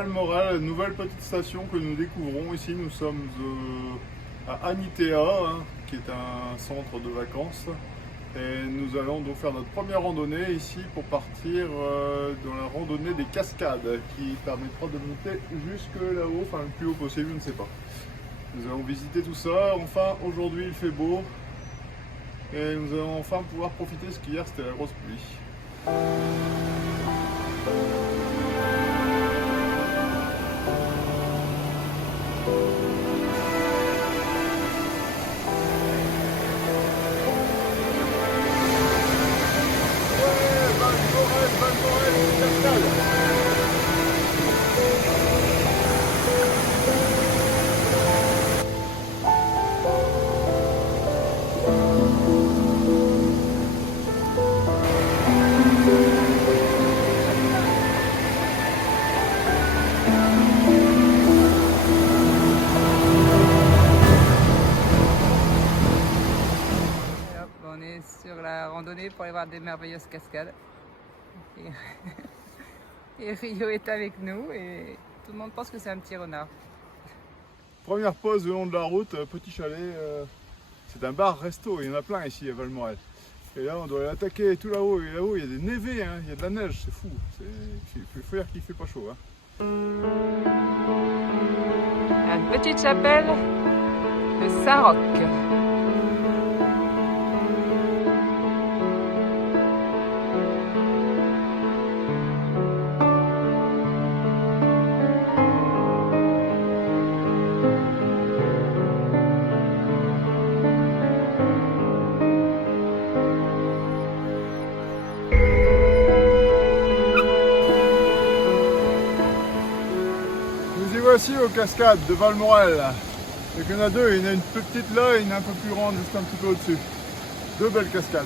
Valmorel, une nouvelle petite station que nous découvrons ici. Nous sommes à Anitea, qui est un centre de vacances. Et nous allons donc faire notre première randonnée ici pour partir dans la randonnée des cascades qui permettra de monter jusque là-haut, enfin le plus haut possible, je ne sais pas. Nous allons visiter tout ça. Enfin, aujourd'hui il fait beau et nous allons enfin pouvoir profiter, parce qu'hier c'était la grosse pluie. On est sur la randonnée pour aller voir des merveilleuses cascades. Et Rio est avec nous et tout le monde pense que c'est un petit renard. Première pause le long de la route, petit chalet. C'est un bar-resto, il y en a plein ici à Valmorel. Et là on doit l'attaquer tout là-haut. Et là-haut il y a des névés, il y a de la neige, c'est fou. Il faut dire qu'il fait pas chaud. Une petite chapelle de Saint-Roch. Voici aux cascades de Valmorel. Il y en a deux, il y en a une plus petite là et une un peu plus grande juste un petit peu au-dessus. Deux belles cascades.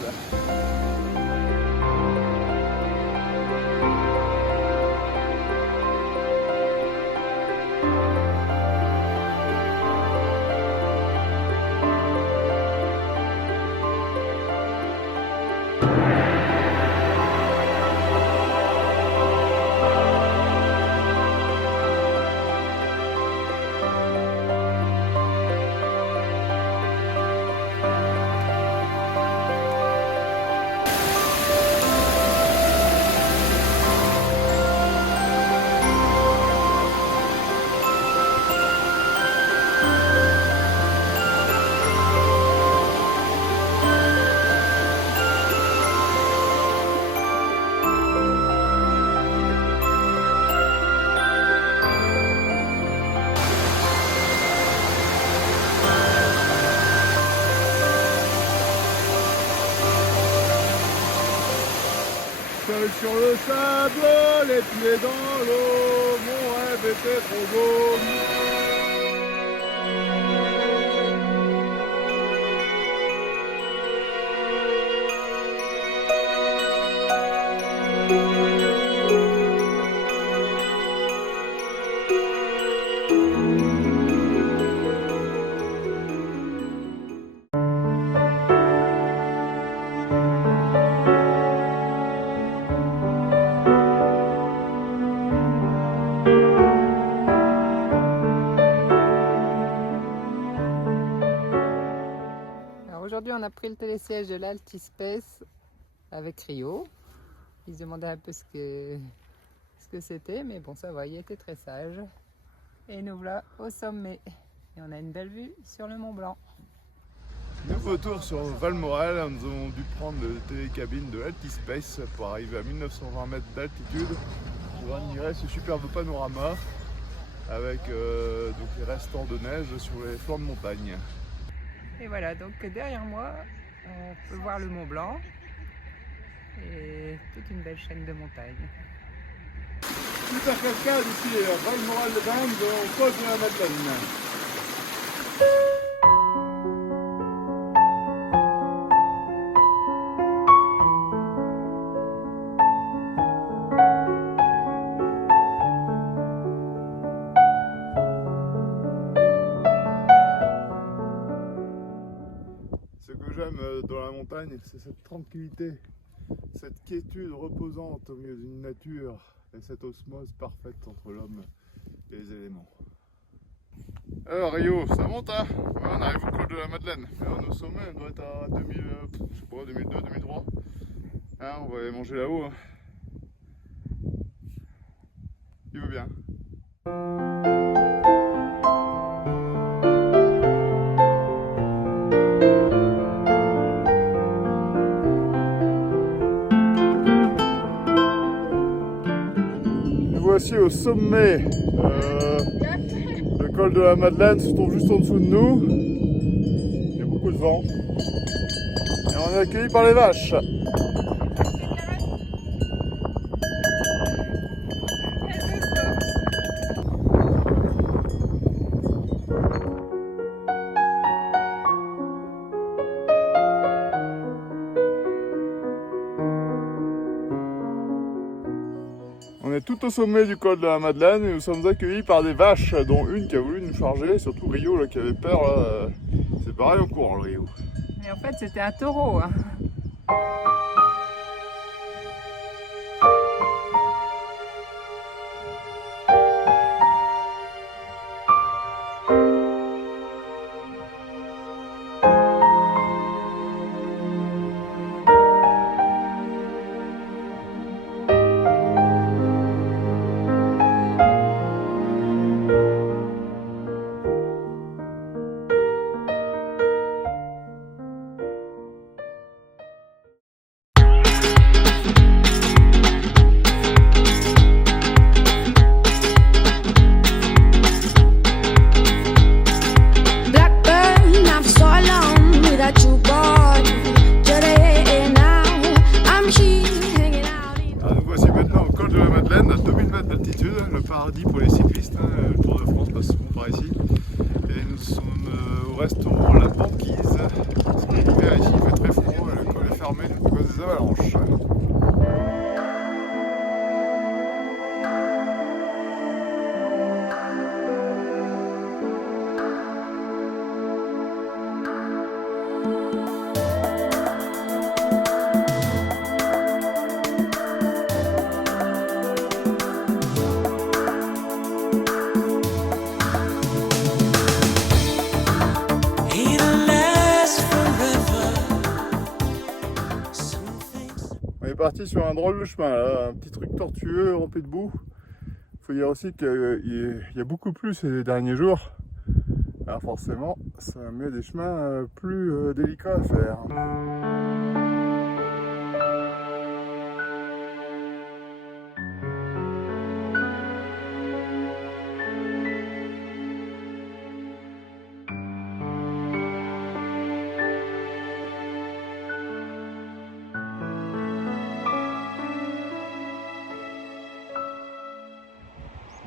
Seul sur le sable, les pieds dans l'eau, mon rêve était trop beau. Aujourd'hui, on a pris le télésiège de l'Altispace avec Rio. Il se demandait un peu ce que c'était, mais bon, ça va, il était très sage. Et nous voilà au sommet. Et on a une belle vue sur le Mont Blanc. Nouveau tour sur Valmorel, nous avons dû prendre le télécabine de Altispace pour arriver à 1920 mètres d'altitude pour admirer ce superbe panorama avec donc les restants de neige sur les flancs de montagne. Et voilà, donc derrière moi, on peut voir le Mont Blanc et toute une belle chaîne de montagnes. Super cascade ici, Valmorel de Bande, au poste de la Madeleine. dans la montagne, c'est cette tranquillité, cette quiétude reposante au milieu d'une nature et cette osmose parfaite entre l'homme les éléments. Alors Rio, ça monte hein. Ouais, on arrive au col de la Madeleine. Là, on est au sommet, on doit être à 2000, je sais pas, 2002, 2003. Hein, on va aller manger là-haut. Hein. Il veut bien. Nous voici au sommet. Le col de la Madeleine se trouve juste en dessous de nous. Il y a beaucoup de vent. Et on est accueillis par les vaches. On est tout au sommet du col de la Madeleine et nous sommes accueillis par des vaches, dont une qui a voulu nous charger, surtout Rio là, qui avait peur. Là. C'est pareil en courant le Rio. Et en fait c'était un taureau. Hein. Le paradis pour les cyclistes, hein, le Tour de France passe souvent par ici. Et nous sommes au restaurant La Banquise. Parce que l'hiver ici il fait très froid et le col est fermé à cause des avalanches. On est parti sur un drôle de chemin, là, un petit truc tortueux, rempli de boue. Il faut dire aussi qu'il y a beaucoup plu ces derniers jours. Alors forcément, ça met des chemins plus délicats à faire.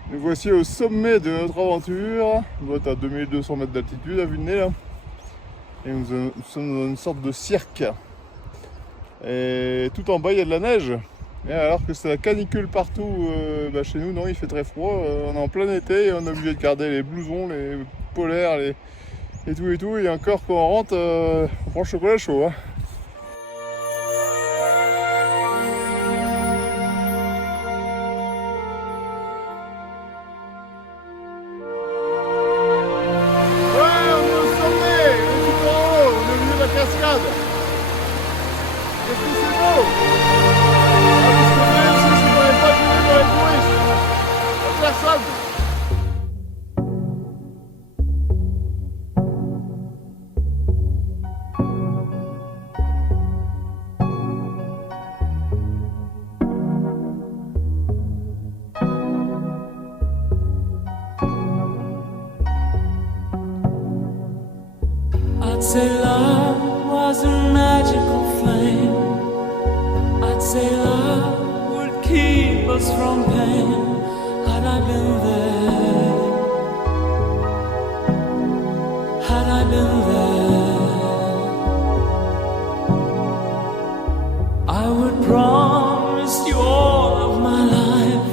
Nous voici au sommet de notre aventure. On doit être à 2200 mètres d'altitude à vue de nez là. Et nous sommes dans une sorte de cirque. Et tout en bas il y a de la neige. Et alors que c'est la canicule partout, chez nous non, il fait très froid. On est en plein été et on est obligé de garder les blousons, les polaires, et tout. Et encore quand on rentre, on prend le chocolat chaud. Hein. Cascade. Qu'est-ce que c'est beau! Même si je n'aurais pas joué dans les touristes, personne! I'd say love was a magical flame. I'd say love would keep us from pain. Had I been there, had I been there, I would promise you all of my life.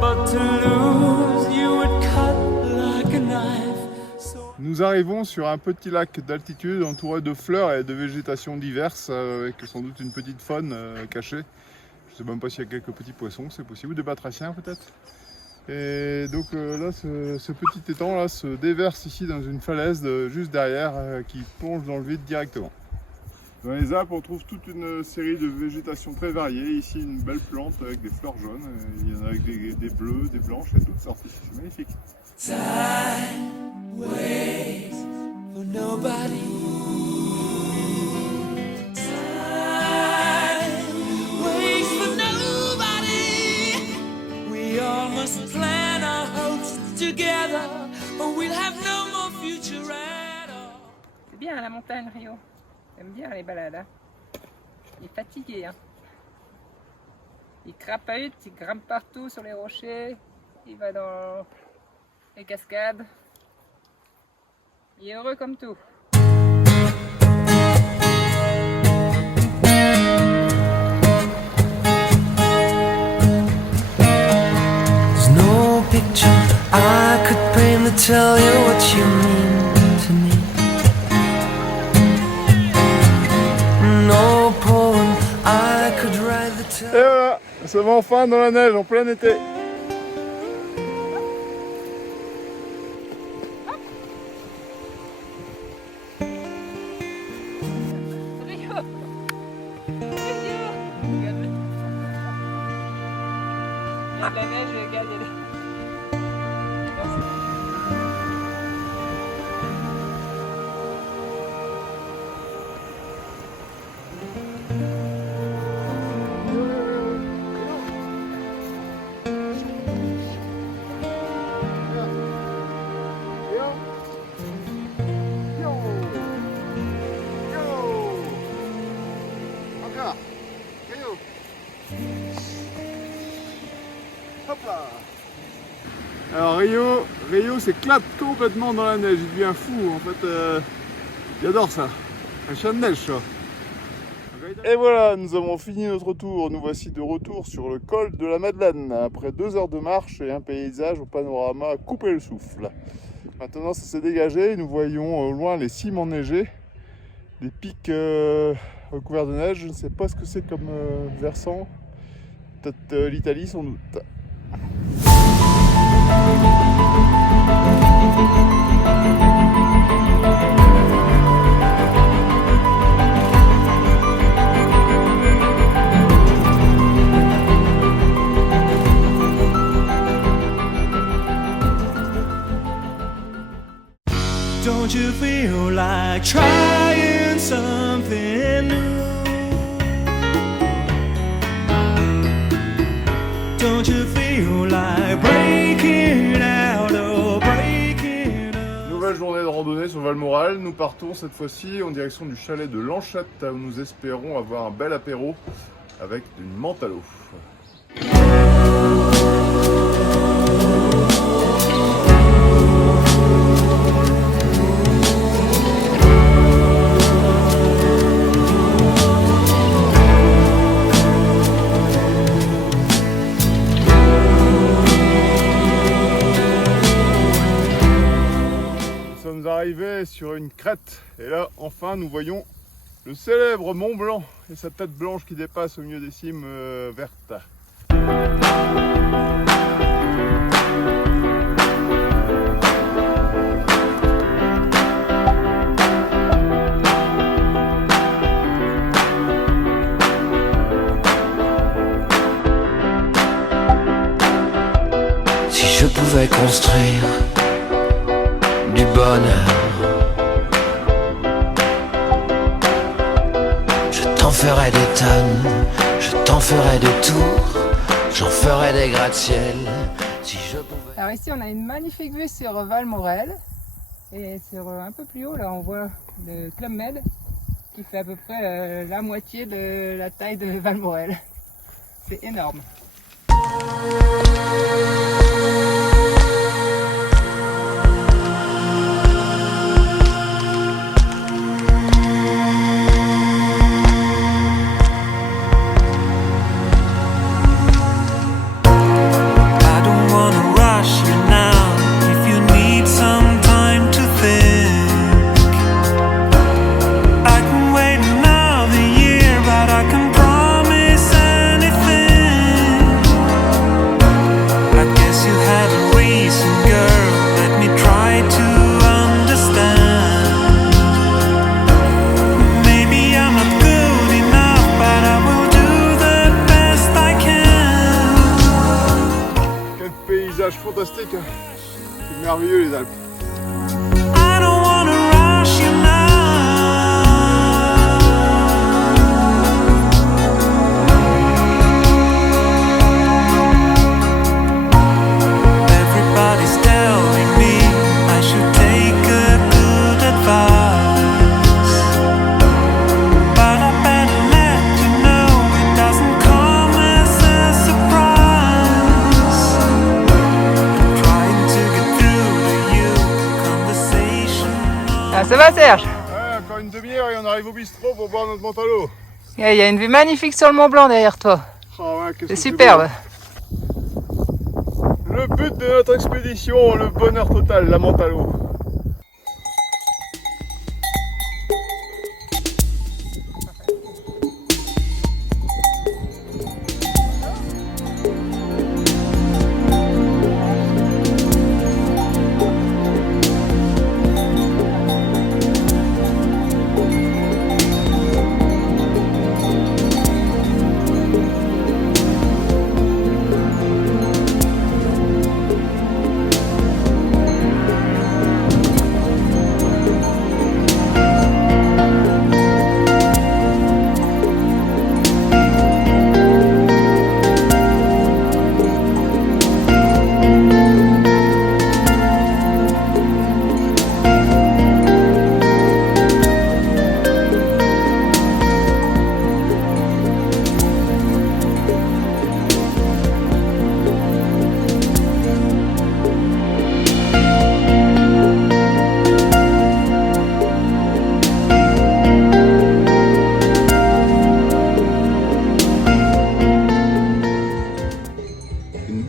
But to lose you would cut like a knife. Nous arrivons sur un petit lac d'altitude entouré de fleurs et de végétation diverses, avec sans doute une petite faune cachée. Je ne sais même pas s'il y a quelques petits poissons, c'est possible, ou des batraciens peut-être. Et donc là, ce petit étang là se déverse ici dans une falaise juste derrière qui plonge dans le vide directement. Dans les Alpes, on trouve toute une série de végétations très variées. Ici, une belle plante avec des fleurs jaunes. Il y en a avec des bleus, des blanches et toutes sortes. C'est magnifique. Time waits for nobody. Time waits for nobody. We all must plan our hopes together, or we'll have no more future at all. C'est bien à la montagne, Rio. J'aime bien les balades. Hein. Il est fatigué. Hein. Il crapahute, il grimpe partout sur les rochers. Il va dans les cascades. Il est heureux comme tout. There's no picture I could paint to tell you what you mean to me. No poem I could write to tell. Et voilà, nous sommes enfin dans la neige en plein été. Rio! Rio! Regarde-le. Il y a de la neige et regarde, il y a des... Alors Rio s'éclate complètement dans la neige, il devient fou en fait, il adore ça, un chien de neige ça. Et voilà, nous avons fini notre tour, nous voici de retour sur le col de la Madeleine, après 2 heures de marche et un paysage au panorama à couper le souffle. Maintenant ça s'est dégagé, nous voyons au loin les cimes enneigées, des pics recouverts de neige, je ne sais pas ce que c'est comme versant, peut-être l'Italie sans doute. Don't you feel like trying something new? Don't you feel like breaking out or breaking up? Nouvelle journée de randonnée sur Valmoral. Nous partons cette fois-ci en direction du chalet de Lanchette où nous espérons avoir un bel apéro avec une menthe à l'eau. Nous sommes arrivés sur une crête et là enfin nous voyons le célèbre Mont Blanc et sa tête blanche qui dépasse au milieu des cimes vertes. Si je pouvais construire du bonheur, je t'en ferais des tonnes, je t'en ferais des tours, j'en ferais des gratte-ciel. Si je pouvais... Alors ici on a une magnifique vue sur Valmorel et sur un peu plus haut là on voit le Club Med qui fait à peu près la moitié de la taille de Valmorel. C'est énorme. I les Alpes. I don't wanna rush you now. Everybody's telling me I should take a good advice, but I better let you know it doesn't come as a surprise. I'm trying to get through to you, conversation. Ah, ça va Serge? Ouais, encore une demi-heure et on arrive au bistrot pour boire notre Montalo. Il y a une vue magnifique sur le Mont Blanc derrière toi. Oh ouais, qu'est-ce C'est que superbe. beau. Le but de notre expédition, le bonheur total, la Montalo.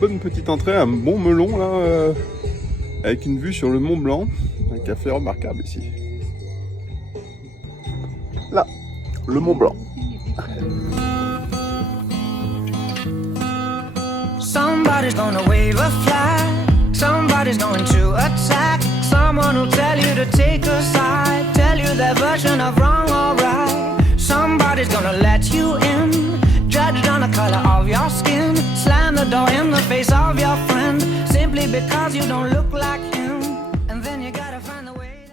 Bonne petite entrée, un bon melon là, avec une vue sur le Mont Blanc, un café remarquable ici. Là, le Mont Blanc. Somebody's gonna wave a flag, somebody's going to attack, someone will tell you to take a side, tell you their version of wrong or right. Somebody's gonna let you in, judged on the color of your skin, slam the door in the face of your friend, simply because you don't look like him, and then you gotta find the way.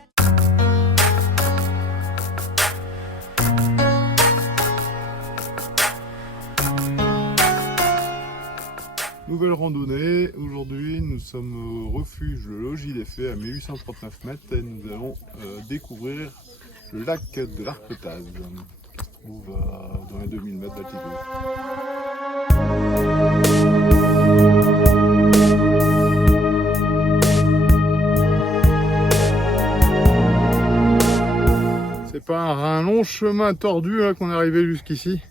Nouvelle randonnée, aujourd'hui nous sommes au refuge le Logis des Fées à 1839 mètres et nous allons découvrir le lac de l'Arpetaz qui se trouve dans les 2000 mètres d'altitude. C'est pas un long chemin tordu là qu'on est arrivé jusqu'ici.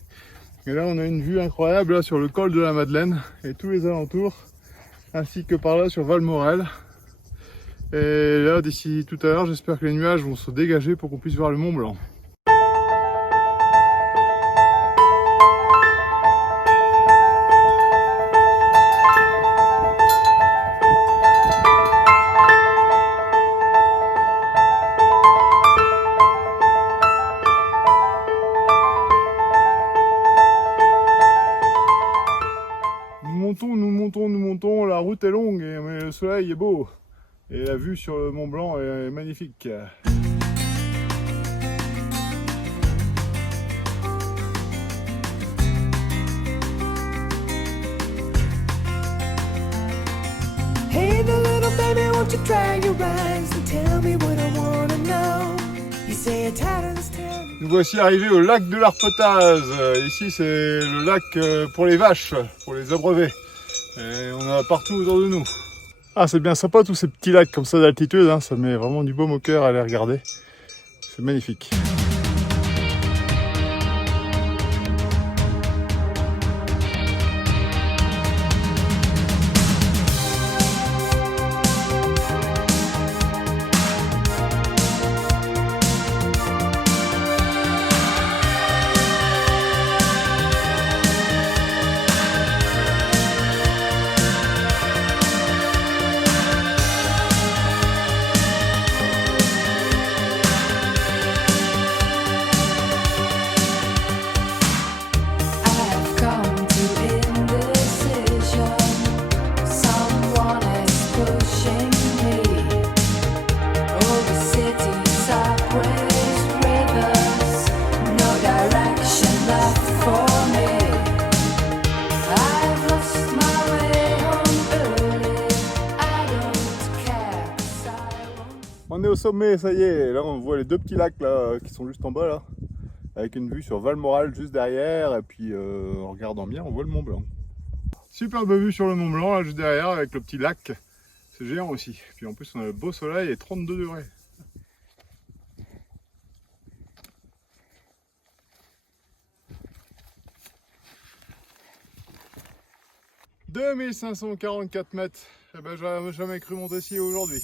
Et là on a une vue incroyable là, sur le col de la Madeleine et tous les alentours, ainsi que par là sur Valmorel. Et là d'ici tout à l'heure j'espère que les nuages vont se dégager pour qu'on puisse voir le Mont Blanc. Nous montons, la route est longue, mais le soleil est beau. Et la vue sur le Mont Blanc est magnifique. Hey there little baby, won't you dry your eyes and tell me what I wanna know. You say you're tired of this town. Nous voici arrivés au lac de l'Arpetaz. Ici c'est le lac pour les vaches, pour les abreuver. Et on a partout autour de nous. Ah, c'est bien sympa tous ces petits lacs comme ça d'altitude, hein. Ça met vraiment du baume au cœur à les regarder. C'est magnifique. On est au sommet, ça y est. Là, on voit les deux petits lacs là, qui sont juste en bas là, avec une vue sur Valmoral juste derrière. Et puis, en regardant bien, on voit le Mont Blanc. Superbe vue sur le Mont Blanc là, juste derrière, avec le petit lac. C'est géant aussi. Puis en plus, on a le beau soleil et 32 degrés. « 2544 mètres. Eh ben, j'aurais jamais cru monter ici aujourd'hui.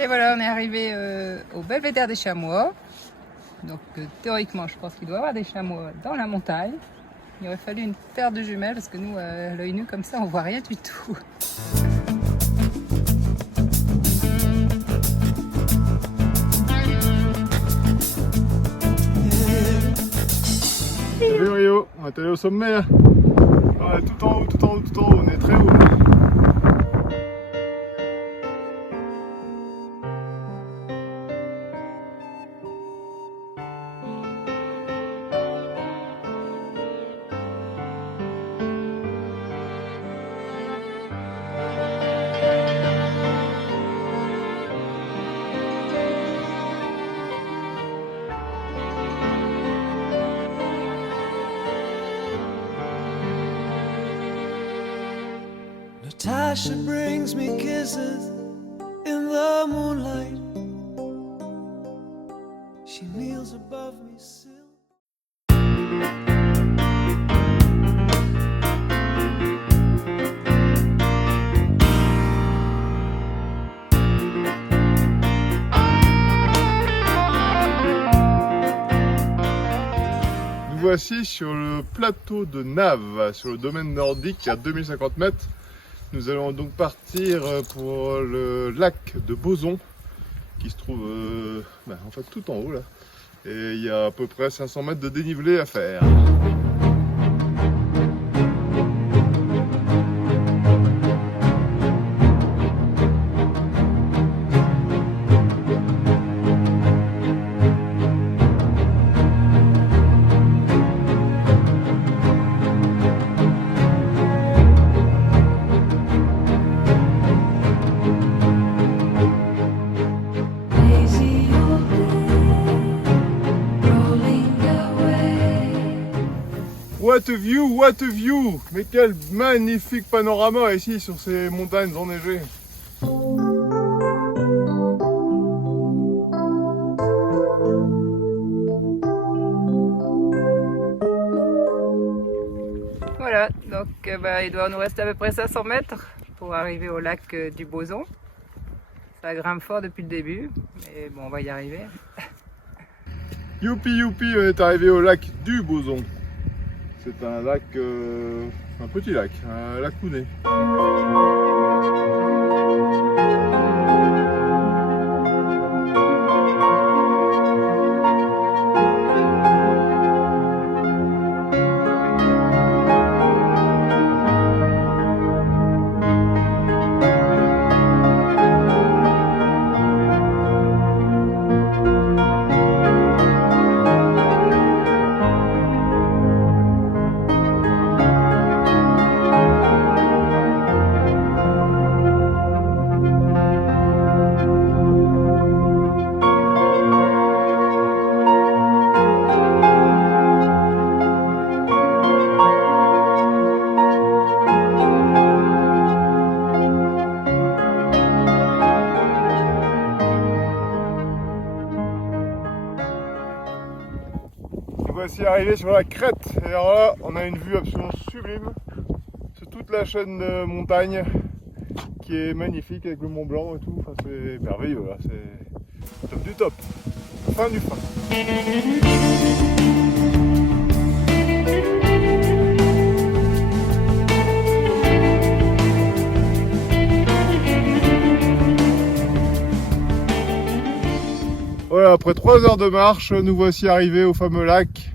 Et voilà, on est arrivé au belvédère des chamois. Donc théoriquement, je pense qu'il doit y avoir des chamois dans la montagne. Il aurait fallu une paire de jumelles parce que nous, à l'œil nu comme ça, on voit rien du tout. Salut Rio, on est allé au sommet. Hein. Ouais, tout en haut, tout en haut, tout en haut, on est très haut. Natasha brings me kisses in the moonlight. She kneels above me still. Nous voici sur le plateau de Naves, sur le domaine nordique à 2050 mètres. Nous allons donc partir pour le lac de Boson qui se trouve en fait tout en haut là. Et il y a à peu près 500 mètres de dénivelé à faire. What a view, what a view! Mais quel magnifique panorama ici sur ces montagnes enneigées. Voilà, donc il doit nous rester à peu près 500 mètres pour arriver au lac du Boson. Ça grimpe fort depuis le début, mais bon, on va y arriver. Youpi youpi, on est arrivé au lac du Boson. C'est un lac, un petit lac, un lacounet. Voici arrivé sur la crête et alors là on a une vue absolument sublime sur toute la chaîne de montagnes qui est magnifique avec le Mont Blanc et tout, enfin, c'est merveilleux là, c'est top du top, fin du fin. Voilà, après 3 heures de marche, nous voici arrivés au fameux lac.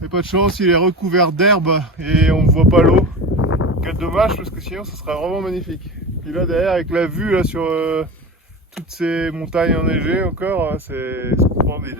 C'est pas de chance, il est recouvert d'herbe et on ne voit pas l'eau. Quel dommage parce que sinon ça serait vraiment magnifique. Puis là derrière avec la vue là sur toutes ces montagnes enneigées encore, c'est splendide.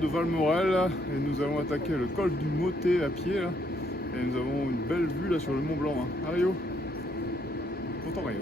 De Valmorel et nous allons attaquer le col du Motet à pied là. Et nous avons une belle vue là sur le Mont Blanc. Hein. Rio, content Rio.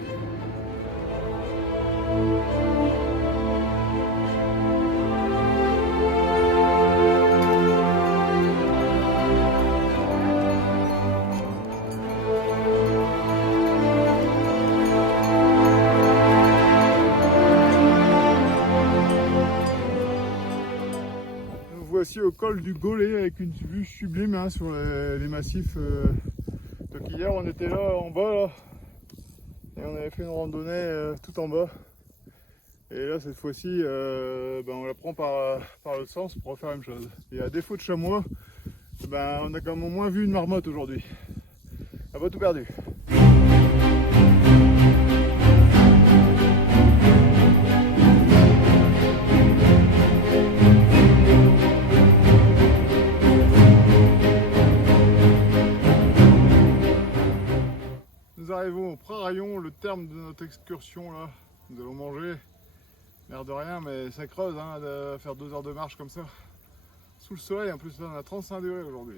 Voici au col du Golay avec une vue sublime hein, sur les massifs. Donc hier on était là en bas là, et on avait fait une randonnée tout en bas. Et là cette fois-ci on la prend par l'autre sens pour refaire la même chose. Et à défaut de chamois, on a quand même au moins vu une marmotte aujourd'hui. Ah bah tout perdu. Nous arrivons au Praraillon, le terme de notre excursion là. Nous allons manger, l'air de rien, mais ça creuse hein, de faire 2 heures de marche comme ça. Sous le soleil, en plus là on a 35 degrés aujourd'hui.